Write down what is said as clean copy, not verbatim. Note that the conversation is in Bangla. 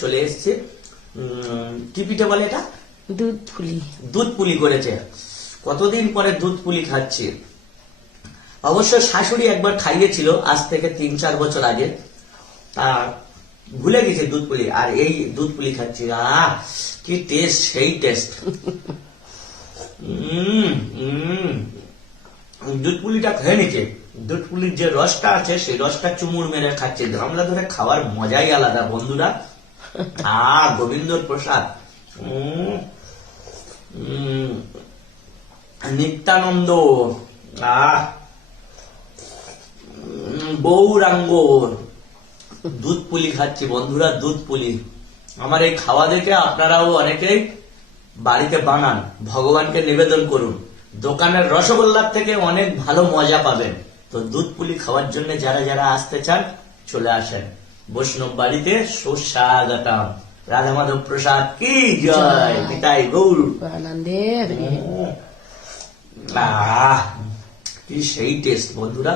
চলে এসছে। কি পিঠে বলে এটা? দুধ পুলি। দুধ পুলি করেছে। কতদিন পরে দুধ পুলি খাচ্ছি। অবশ্য শাশুড়ি একবার খাইয়েছিল আজ থেকে 3-4 বছর আগে, তা ভুলে গেছে দুধ পুলি। আর এই দুধ পুলি খাচ্ছি, কি টেস্ট, সেই টেস্ট। দুধ পুলিটা খেয়ে নিচ্ছে। দুধ পুলির যে রসটা আছে সেই রসটা চুমুর মেরে খাচ্ছে। গামলা ধরে খাওয়ার মজাই আলাদা বন্ধুরা। গোবিন্দর প্রসাদ, নিত্যানন্দ, গৌরাঙ্গ। দুধ পুলি খাচ্ছি বন্ধুরা, দুধ পুলি। আমার এই খাওয়া দেখে আপনারাও অনেকেই বাড়িতে বানান, ভগবানকে নিবেদন করুন। দোকানের রসগোল্লার থেকে অনেক ভালো মজা পাবেন। তো দুধ পুলি খাওয়ার জন্য যারা যারা আসতে চান চলে আসেন বৈষ্ণব বাড়িতে। সুস্বাগতম। রাধা মাধব প্রসাদ কি জয়, পিতাই গৌর আনন্দের কি সেই টেস্ট বন্ধুরা।